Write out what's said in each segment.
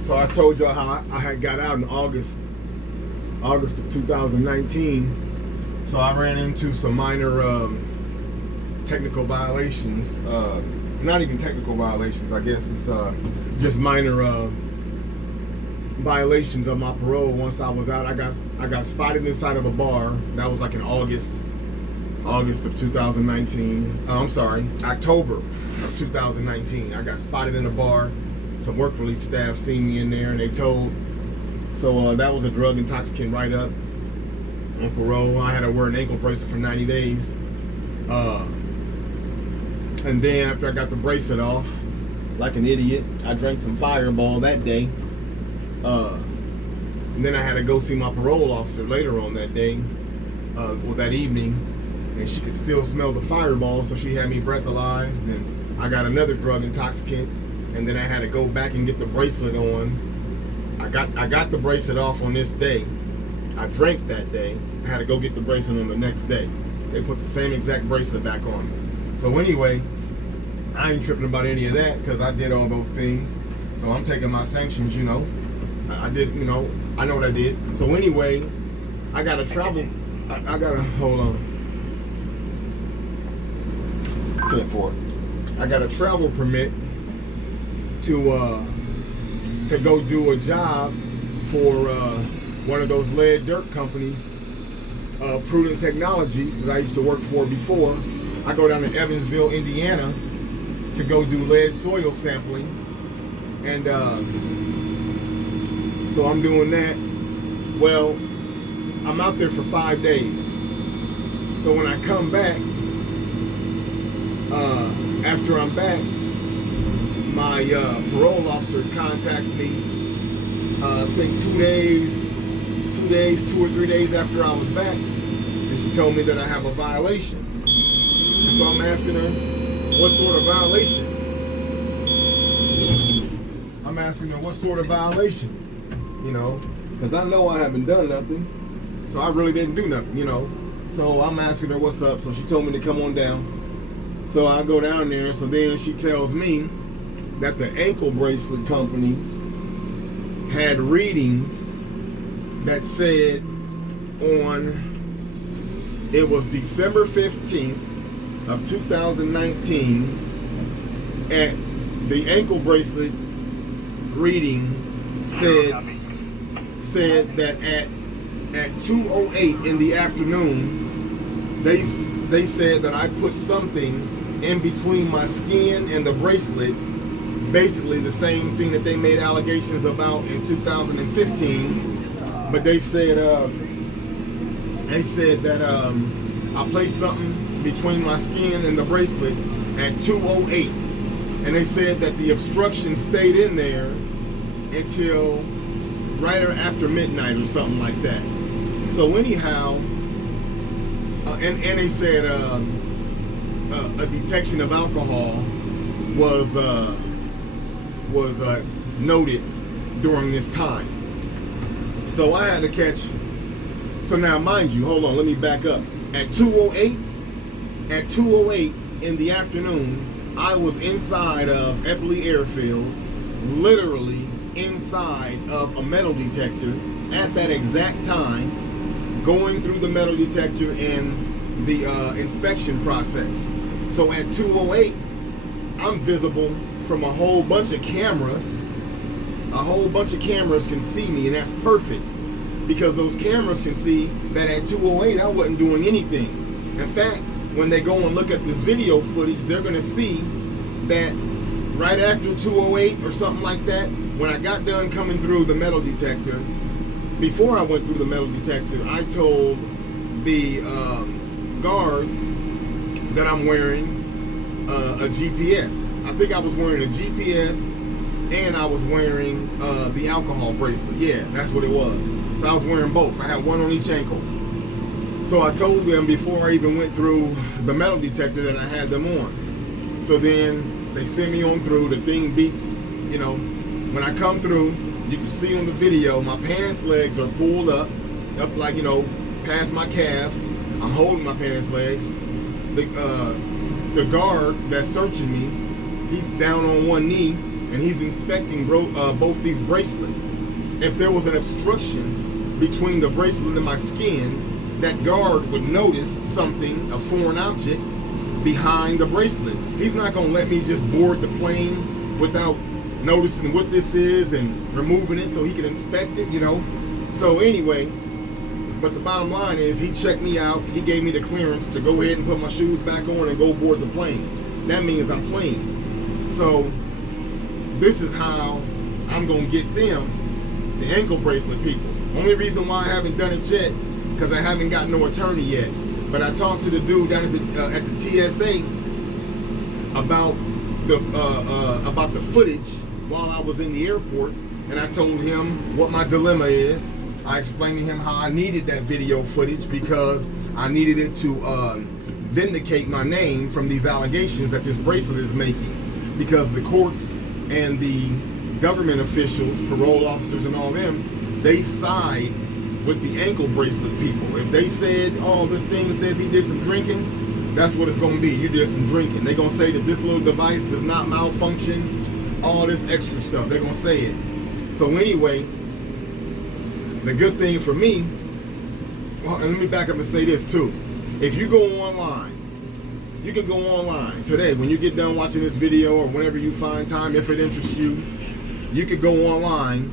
So I told y'all how I had got out in August of 2019. So I ran into some minor technical violations. Not even technical violations. I guess it's just minor violations of my parole. Once I was out, I got spotted inside of a bar. That was like in August of 2019. I'm sorry, October of 2019. I got spotted in a bar. Some work release staff seen me in there, and they told. So that was a drug intoxicant write-up on parole. I had to wear an ankle bracelet for 90 days. And then after I got the bracelet off, like an idiot, I drank some Fireball that day. And then I had to go see my parole officer later on that day, or that evening, and she could still smell the Fireball, so she had me breathalyzed. And I got another drug intoxicant, and then I had to go back and get the bracelet on. I got the bracelet off on this day. I drank that day. I had to go get the bracelet on the next day. They put the same exact bracelet back on me. So anyway, I ain't tripping about any of that because I did all those things. So I'm taking my sanctions, you know. I did, you know, I know what I did. So anyway, I got to travel. I got to, hold on. 10-4. I got a travel permit to go do a job for one of those lead dirt companies, Prudent Technologies, that I used to work for before. I go down to Evansville, Indiana, to go do lead soil sampling, and so I'm doing that. Well, I'm out there for 5 days. So when I come back, after I'm back, my parole officer contacts me, I think 2 or 3 days after I was back, and she told me that I have a violation. And so I'm asking her, what sort of violation? I'm asking her, what sort of violation? You know, because I know I haven't done nothing, so I really didn't do nothing, you know. So I'm asking her what's up, so she told me to come on down. So I go down there, so then she tells me that the ankle bracelet company had readings that said it was December 15th of 2019, at the ankle bracelet reading said that at 2:08 in the afternoon, they said that I put something in between my skin and the bracelet, basically the same thing that they made allegations about in 2015. But they said that I placed something between my skin and the bracelet at 2:08, and they said that the obstruction stayed in there until right after midnight or something like that. So anyhow, and they said a detection of alcohol was noted during this time. So I had to catch. So now, mind you, hold on, let me back up. At 2:08 in the afternoon, I was inside of Eppley Airfield, literally inside of a metal detector at that exact time, going through the metal detector and the inspection process. So at 2:08, I'm visible from a whole bunch of cameras. A whole bunch of cameras can see me, and that's perfect, because those cameras can see that at 2:08 I wasn't doing anything. In fact, when they go and look at this video footage, they're going to see that right after 2:08 or something like that, when I got done coming through the metal detector, before I went through the metal detector, I told the guard that I'm wearing a GPS. I think I was wearing a GPS, and I was wearing the alcohol bracelet. Yeah, that's what it was. So I was wearing both. I had one on each ankle. So I told them before I even went through the metal detector that I had them on. So then they send me on through. The thing beeps. You know, when I come through, you can see on the video, my pants legs are pulled up like, you know, past my calves. I'm holding my pants legs. The guard that's searching me, he's down on one knee, and he's inspecting both these bracelets. If there was an obstruction between the bracelet and my skin, that guard would notice something, a foreign object, behind the bracelet. He's not going to let me just board the plane without noticing what this is and removing it so he can inspect it, you know. So anyway, but the bottom line is he checked me out. He gave me the clearance to go ahead and put my shoes back on and go board the plane. That means I'm clean. So this is how I'm going to get them, the ankle bracelet people. Only reason why I haven't done it yet, because I haven't got no attorney yet. But I talked to the dude down at the TSA about the footage while I was in the airport, and I told him what my dilemma is. I explained to him how I needed that video footage because I needed it to vindicate my name from these allegations that this bracelet is making, because the courts and the government officials, parole officers and all them, they side with the ankle bracelet people. If they said, oh, this thing says he did some drinking, that's what it's going to be. You did some drinking. They're going to say that this little device does not malfunction, all this extra stuff. They're going to say it. So anyway, the good thing for me, well, and let me back up and say this too. If you go online, you can go online today when you get done watching this video, or whenever you find time, if it interests you, you could go online,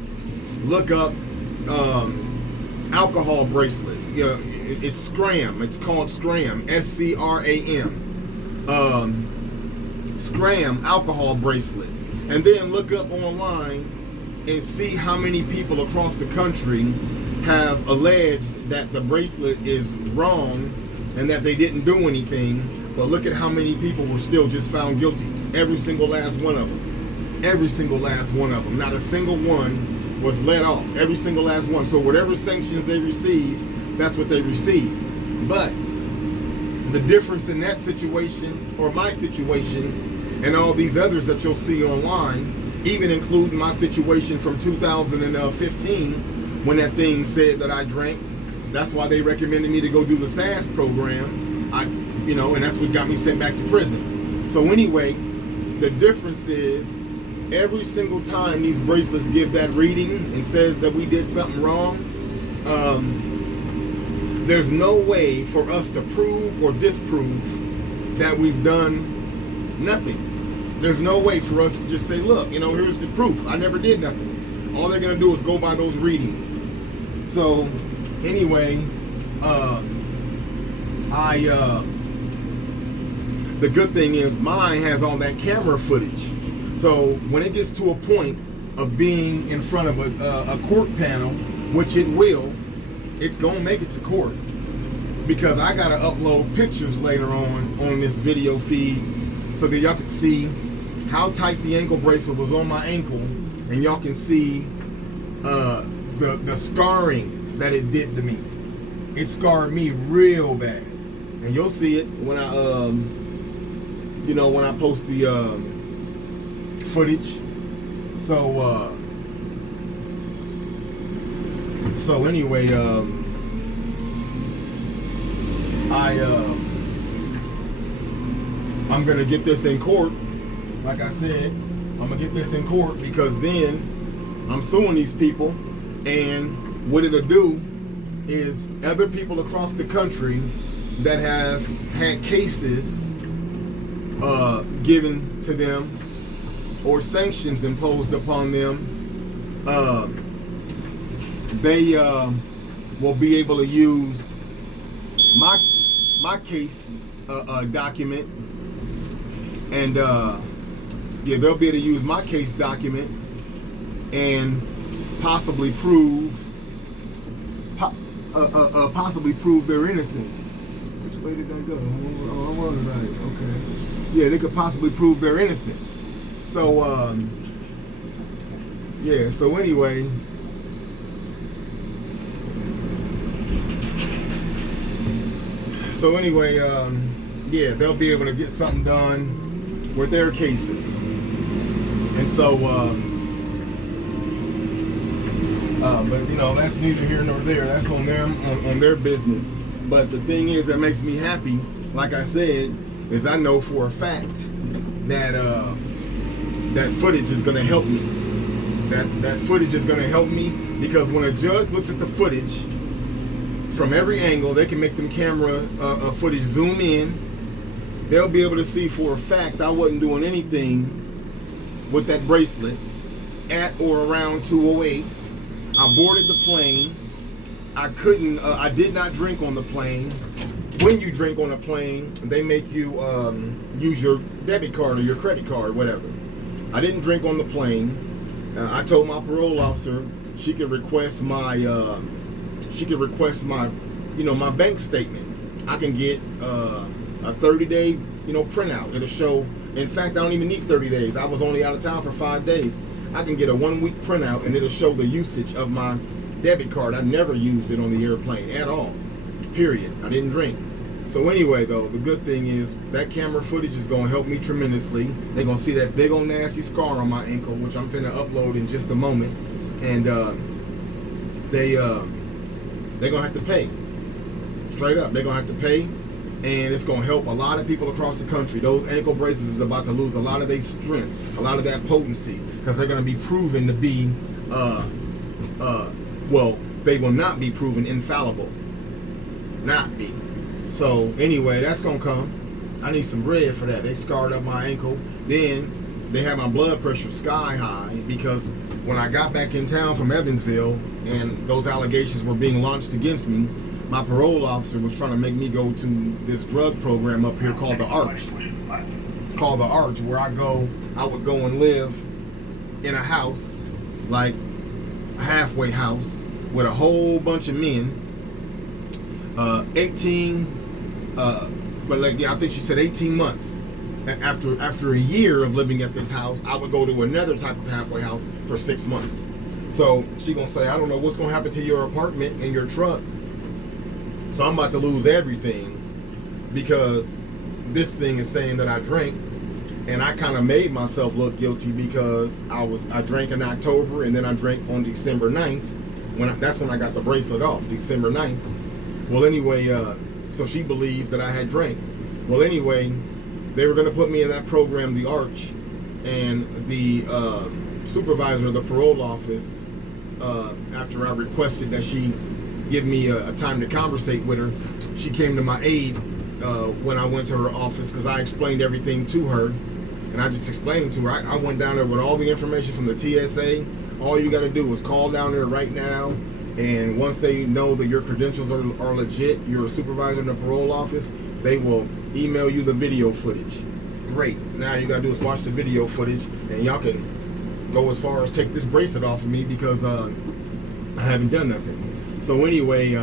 look up alcohol bracelets. Yeah, it's Scram. It's called Scram. SCRAM. Scram alcohol bracelet. And then look up online and see how many people across the country have alleged that the bracelet is wrong and that they didn't do anything. But look at how many people were still just found guilty. Every single last one of them. Every single last one of them. Not a single one was let off. Every single last one. So whatever sanctions they receive, that's what they receive. But the difference in that situation, or my situation, and all these others that you'll see online, even including my situation from 2015, when that thing said that I drank. That's why they recommended me to go do the SAS program. And that's what got me sent back to prison. So anyway, the difference is, every single time these bracelets give that reading and says that we did something wrong, there's no way for us to prove or disprove that we've done nothing. There's no way for us to just say, look, here's the proof. I never did nothing. All they're going to do is go by those readings. So anyway, the good thing is mine has all that camera footage. So when it gets to a point of being in front of a court panel, which it will, it's going to make it to court. Because I got to upload pictures later on this video feed so that y'all can see how tight the ankle bracelet was on my ankle, and y'all can see the scarring that it did to me. It scarred me real bad. And you'll see it when I when I post the footage. So anyway, I'm gonna get this in court. Like I said, I'm gonna get this in court, because then I'm suing these people, and what it'll do is other people across the country that have had cases given to them or sanctions imposed upon them, they will be able to use my case document, and they'll be able to use my case document and possibly prove their innocence. Which way did that go? Oh, I was right. Okay. Yeah, they could possibly prove their innocence. So so anyway, they'll be able to get something done with their cases. And so but that's neither here nor there. That's on them, on their business. But the thing is that makes me happy, like I said, is I know for a fact that that footage is going to help me. That footage is going to help me because when a judge looks at the footage from every angle, they can make them camera footage zoom in. They'll be able to see for a fact I wasn't doing anything with that bracelet at or around 2:08. I boarded the plane. I did not drink on the plane. When you drink on a plane, they make you use your debit card or your credit card, whatever. I didn't drink on the plane. I told my parole officer she could request my my bank statement. I can get a 30-day printout. It'll show. In fact, I don't even need 30 days. I was only out of town for 5 days. I can get a 1-week printout and it'll show the usage of my debit card. I never used it on the airplane at all. Period. I didn't drink. So anyway, though, the good thing is that camera footage is going to help me tremendously. They're going to see that big old nasty scar on my ankle, which I'm finna upload in just a moment. And they're going to have to pay. Straight up, they're going to have to pay. And it's going to help a lot of people across the country. Those ankle braces is about to lose a lot of their strength, a lot of that potency, because they're going to be proven to be, well, they will not be proven infallible. Not be. So anyway, that's going to come. I need some bread for that. They scarred up my ankle. Then they had my blood pressure sky high because when I got back in town from Evansville and those allegations were being launched against me, my parole officer was trying to make me go to this drug program up here called the Arch. Where I would go and live in a house, like a halfway house, with a whole bunch of men. 18, I think she said 18 months. After a year of living at this house, I would go to another type of halfway house for 6 months. So she gonna say, I don't know what's gonna happen to your apartment and your truck. So I'm about to lose everything because this thing is saying that I drank, and I kind of made myself look guilty because I drank in October and then I drank on December 9th. That's when I got the bracelet off, December 9th. Well, anyway, so she believed that I had drank. Well, anyway, they were going to put me in that program, the Arch, and the supervisor of the parole office, after I requested that she give me a time to conversate with her, she came to my aid when I went to her office because I explained everything to her, and I just explained to her. I went down there with all the information from the TSA. All you got to do is call down there right now, and once they know that your credentials are legit, you're a supervisor in the parole office, they will email you the video footage. Great. Now you got to do is watch the video footage, and y'all can go as far as take this bracelet off of me because I haven't done nothing. So anyway,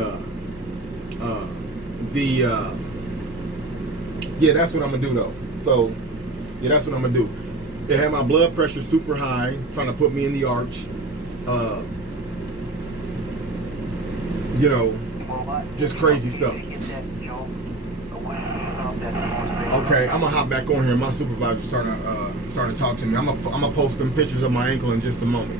that's what I'm gonna do though. So yeah, that's what I'm gonna do. They had my blood pressure super high, trying to put me in the Arch. Just crazy stuff. Okay, I'm gonna hop back on here. My supervisor's starting to talk to me. I'm gonna post some pictures of my ankle in just a moment.